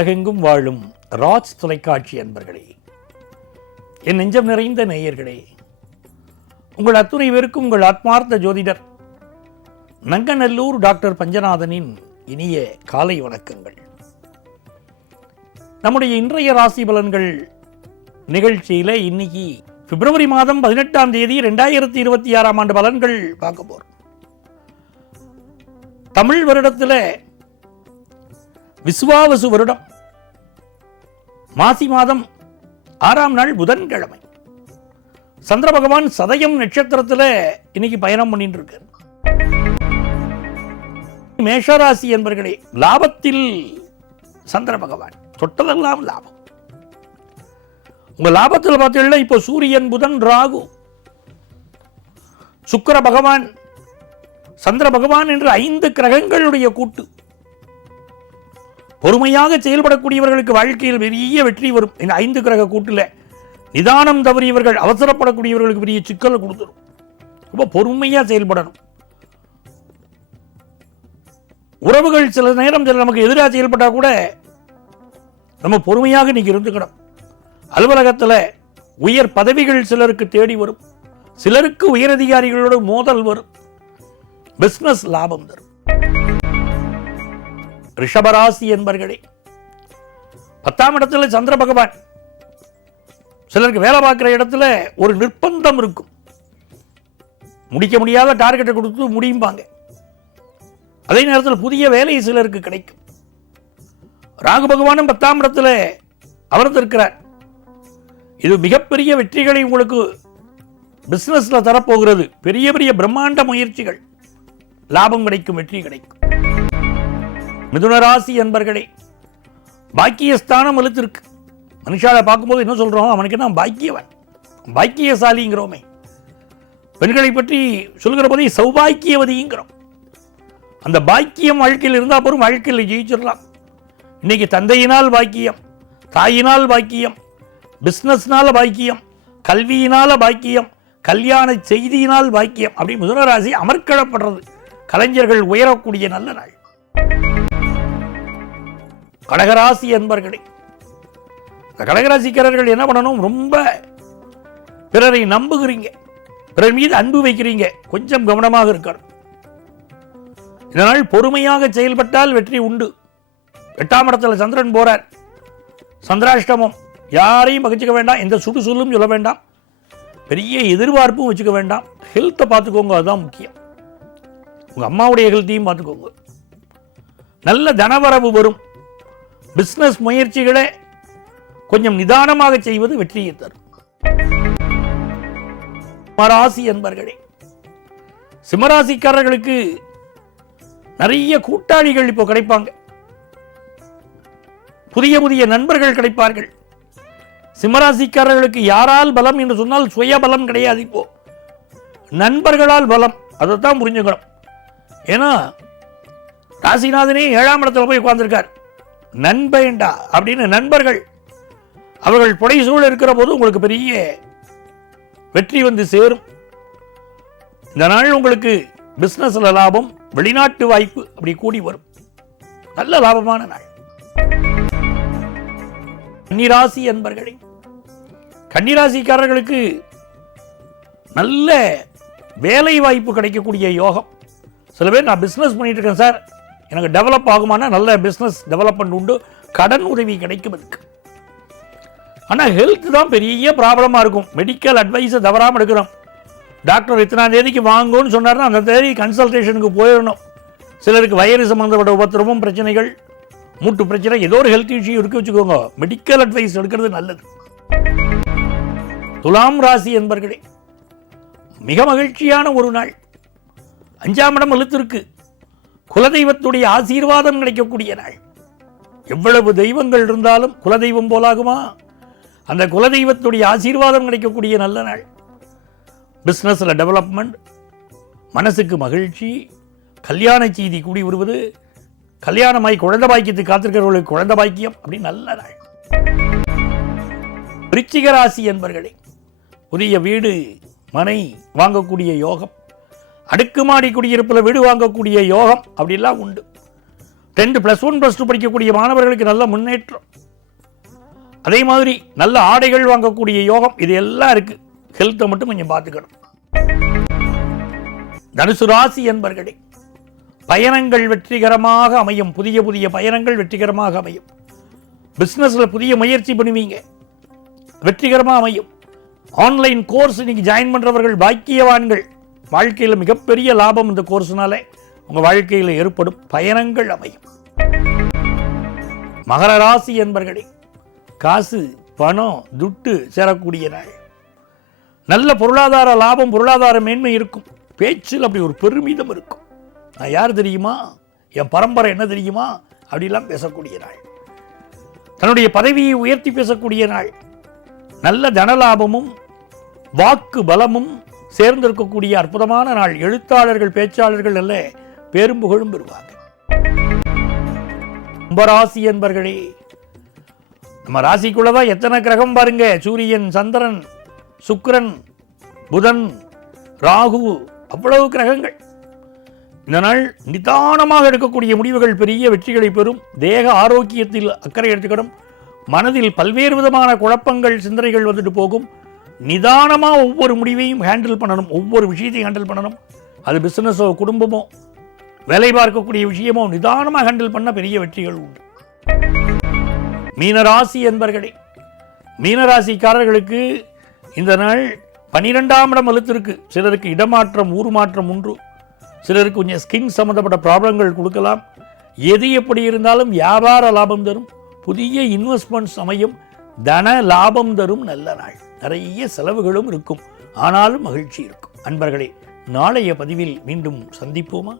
உலகெங்கும் வாழும் ராஜ் தொலைக்காட்சி அன்பர்களே, என் நெஞ்சம் நிறைந்த நேயர்களே, உங்கள் அத்துணை பேருக்கும் உங்கள் ஆத்மார்த்த ஜோதிடர் நங்கநல்லூர் டாக்டர் பஞ்சநாதனின் இனிய காலை வணக்கங்கள். நம்முடைய இன்றைய ராசி பலன்கள் நிகழ்ச்சியில் இன்னைக்கு பிப்ரவரி மாதம் 18ஆம் தேதி 2026ஆம் ஆண்டு பலன்கள் பார்க்க போறோம். தமிழ் வருடத்தில் விசுவாவசு வருடம் மாசி மாதம் 6ஆம் நாள் புதன்கிழமை, சந்திர பகவான் சதயம் நட்சத்திரத்தில் இன்னைக்கு பயணம் பண்ணிட்டு இருக்கார். மேஷராசி என்பர்களே, லாபத்தில் சந்திர பகவான் தொட்டதெல்லாம் லாபம். உங்க லாபத்தில் பார்த்தீங்கன்னா இப்போ சூரியன், புதன், ராகு, சுக்கிர பகவான், சந்திர பகவான் என்று 5 கிரகங்களுடைய கூட்டு. பொறுமையாக செயல்படக்கூடியவர்களுக்கு வாழ்க்கையில் பெரிய வெற்றி வரும். இந்த 5 கிரக கூட்டில் நிதானம் தவறியவர்கள், அவசரப்படக்கூடியவர்களுக்கு பெரிய சிக்கலை கொடுத்துரும். ரொம்ப பொறுமையாக செயல்படணும். உறவுகள் சில நேரம் நமக்கு எதிராக செயல்பட்டால் கூட நம்ம பொறுமையாக இன்னைக்கு இருந்துக்கணும். அலுவலகத்தில் உயர் பதவிகள் சிலருக்கு தேடி வரும், சிலருக்கு உயரதிகாரிகளோட மோதல் வரும், பிசினஸ் லாபம் தரும். ரிஷபராசி என்பர்களே, 10ஆம் இடத்துல சந்திர பகவான். சிலருக்கு வேலை பார்க்கிற இடத்துல ஒரு நிர்பந்தம் இருக்கும், முடிக்க முடியாத டார்கெட்டை கொடுத்து முடியும்பாங்க. அதே நேரத்தில் புதிய வேலை சிலருக்கு கிடைக்கும். ராகு பகவானும் 10ஆம் இடத்துல அமர்ந்திருக்கிறார். இது மிகப்பெரிய வெற்றிகளை உங்களுக்கு பிசினஸ்ல தரப்போகிறது. பெரிய பெரிய பிரம்மாண்ட முயற்சிகள், லாபம் கிடைக்கும், வெற்றி கிடைக்கும். மிதுனராசி என்பர்களே, பாக்கியஸ்தானம் வலுத்திருக்கு. மனுஷாவை பார்க்கும்போது என்ன சொல்றோம்? அவனுக்கு தான் பாக்கியவன், பாக்கியசாலிங்கிறோமே. பெண்களை பற்றி சொல்கிற போதே சௌபாக்கியவதிங்கிறோம். அந்த பாக்கியம் வாழ்க்கையில் இருந்தால் போதும், வாழ்க்கையில் ஜெயிச்சிடலாம். இன்னைக்கு தந்தையினால் பாக்கியம், தாயினால் பாக்கியம், பிசினஸ்னால பாக்கியம், கல்வியினால பாக்கியம், கல்யாண செய்தியினால் பாக்கியம். அப்படி மிதுனராசி அமர்க்களப்படுறது. கலைஞர்கள் உயரக்கூடிய நல்ல நாள். கடகராசி என்பர்களே, கடகராசிக்காரர்கள் என்ன பண்ணணும்? ரொம்ப பிறரை நம்புகிறீங்க, பிறர் மீது அன்பு வைக்கிறீங்க, கொஞ்சம் கவனமாக இருக்கணும். இதனால் பொறுமையாக செயல்பட்டால் வெற்றி உண்டு. 8ஆம் இடத்துல சந்திரன் போறார். சந்திராஷ்டமம். யாரையும் பகிச்சுக்க வேண்டாம், எந்த சுடுசொல்லும் சொல்ல வேண்டாம், பெரிய எதிர்பார்ப்பும் வச்சுக்க வேண்டாம். ஹெல்த்தை பார்த்துக்கோங்க, அதுதான் முக்கியம். உங்க அம்மாவுடைய ஹெல்த்தையும் பார்த்துக்கோங்க. நல்ல தனவரவு வரும். பிசினஸ் முயற்சிகளை கொஞ்சம் நிதானமாக செய்வது வெற்றியை தரும். சிம்மராசி என்பர்களே, சிம்மராசிக்காரர்களுக்கு நிறைய கூட்டாளிகள் இப்போ கிடைப்பாங்க. புதிய புதிய நண்பர்கள் கிடைப்பார்கள். சிம்மராசிக்காரர்களுக்கு யாரால் பலம் என்று சொன்னால் சுய பலம் கிடையாது. இப்போ நண்பர்களால் பலம். அதைத்தான் புரிஞ்சுக்கணும். ஏன்னா ராசிநாதனே 7ஆம் இடத்துல போய் உட்கார்ந்திருக்கார். நண்பேண்டா அப்படின்னு நண்பர்கள் அவர்கள் புடைசூழ இருக்கிற போது உங்களுக்கு பெரிய வெற்றி வந்து சேரும். இந்த நாள் உங்களுக்கு பிசினஸ்ல லாபம், வெளிநாட்டு வாய்ப்பு அப்படி கூடி வரும். நல்ல லாபமான நாள். கன்னிராசி என்பர்களே, கன்னிராசிக்காரர்களுக்கு நல்ல வேலை வாய்ப்பு கிடைக்கக்கூடிய யோகம். சில பேர் நான் பிசினஸ் பண்ணிட்டு இருக்கேன் சார், எனக்கு டெவலப் ஆகுமானா நல்ல பிஸ்னஸ் டெவலப்மெண்ட் உண்டு, கடன் உதவி கிடைக்கும் அதுக்கு. ஆனால் ஹெல்த் தான் பெரிய ப்ராப்ளமாக இருக்கும். மெடிக்கல் அட்வைஸை தவறாமல் எடுக்கிறோம். டாக்டர் இத்தனாம் தேதிக்கு வாங்குன்னு சொன்னார்னா அந்த தேதி கன்சல்டேஷனுக்கு போயிடணும். சிலருக்கு வயிறு சம்பந்தப்பட்ட உபத்திரமும் பிரச்சனைகள், மூட்டு பிரச்சனை, ஏதோ ஒரு ஹெல்த் இஷ்யூ இருக்கு வச்சுக்கோங்க, மெடிக்கல் அட்வைஸ் எடுக்கிறது நல்லது. துலாம் ராசி என்பர்களே, மிக மகிழ்ச்சியான ஒரு நாள். 5ஆம் இடம் வலுத்திருக்கு. குலதெய்வத்துடைய ஆசீர்வாதம் கிடைக்கக்கூடிய நாள். எவ்வளவு தெய்வங்கள் இருந்தாலும் குலதெய்வம் போலாகுமா? அந்த குலதெய்வத்துடைய ஆசீர்வாதம் கிடைக்கக்கூடிய நல்ல நாள். பிசினஸ்ல டெவலப்மெண்ட், மனசுக்கு மகிழ்ச்சி, கல்யாண செய்தி கூடி வருவது, கல்யாணமாய் குழந்தை பாக்கியத்துக்கு காத்திருக்கிறவர்களுக்கு குழந்தை பாக்கியம், அப்படி நல்ல நாள். விருச்சிக ராசி என்பர்களே, புதிய வீடு மனை வாங்கக்கூடிய யோகம், அடுக்குமாடி குடியிருப்பில் வீடு வாங்கக்கூடிய யோகம் அப்படிலாம் உண்டு. 10th +1 +2 படிக்கக்கூடிய மாணவர்களுக்கு நல்ல முன்னேற்றம். அதே மாதிரி நல்ல ஆடைகள் வாங்கக்கூடிய யோகம், இது எல்லாம் இருக்கு. ஹெல்த்தை மட்டும் கொஞ்சம் பார்த்துக்கணும். தனுசு ராசி என்பர்களே, பயணங்கள் வெற்றிகரமாக அமையும். புதிய புதிய பயணங்கள் வெற்றிகரமாக அமையும். பிசினஸ்ல புதிய முயற்சி பண்ணுவீங்க, வெற்றிகரமாக அமையும். ஆன்லைன் கோர்ஸ் இன்னைக்கு ஜாயின் பண்றவர்கள் பாக்கியவான்கள். வாழ்க்கையில் மிகப்பெரிய லாபம் இந்த கோர்ஸ்னால உங்க வாழ்க்கையில் ஏற்படும். பயணங்கள் அமையும். மகர ராசி என்பர்களே, காசு பணம் துட்டு சேரக்கூடிய நாள். நல்ல பொருளாதார லாபம், பொருளாதார மேன்மை இருக்கும். பேச்சில் அப்படி ஒரு பெருமிதம் இருக்கும். நான் யார் தெரியுமா, என் பரம்பரை என்ன தெரியுமா, அப்படிலாம் பேசக்கூடிய நாள். தன்னுடைய பதவியை உயர்த்தி பேசக்கூடிய நாள். நல்ல தனலாபமும் வாக்கு பலமும் சேர்ந்திருக்கக்கூடிய அற்புதமான நாள். எழுத்தாளர்கள் பேச்சாளர்கள் அல்ல பேரும் புகழும் பெறுவாங்க. கும்பராசி என்பர்களே, நம்ம ராசிக்குள்ளதான் எத்தனை கிரகம் பாருங்க. சூரியன், சந்திரன், சுக்கிரன், புதன், ராகு, அவ்வளவு கிரகங்கள். இந்த நாள் நிதானமாக எடுக்கக்கூடிய முடிவுகள் பெரிய வெற்றிகளை பெறும். தேக ஆரோக்கியத்தில் அக்கறை எடுத்துக்கணும். மனதில் பல்வேறு விதமான குழப்பங்கள் சிந்தனைகள் வந்துட்டு போகும். நிதானமாக ஒவ்வொரு முடிவையும் ஹேண்டில் பண்ணணும். ஒவ்வொரு விஷயத்தையும் ஹேண்டில் பண்ணணும். அது பிசினஸோ குடும்பமோ வேலை பார்க்கக்கூடிய விஷயமோ நிதானமாக ஹேண்டில் பண்ண பெரிய வெற்றிகள் உண்டு. மீனராசி என்பர்களே, மீனராசிக்காரர்களுக்கு இந்த நாள் 12ஆம் இடம் வலுத்திருக்கு. சிலருக்கு இடமாற்றம், ஊர் மாற்றம் உண்டு. சிலருக்கு கொஞ்சம் ஸ்கின் சம்பந்தப்பட்ட ப்ராப்ளங்கள் கொடுக்கலாம். எது எப்படி இருந்தாலும் வியாபார லாபம் தரும். புதிய இன்வெஸ்ட்மெண்ட்ஸ் அமையும். தன லாபம் தரும் நல்ல நாள். நிறைய செலவுகளும் இருக்கும், ஆனாலும் மகிழ்ச்சி இருக்கும். அன்பர்களே, நாளைய பதிவில் மீண்டும் சந்திப்போமா?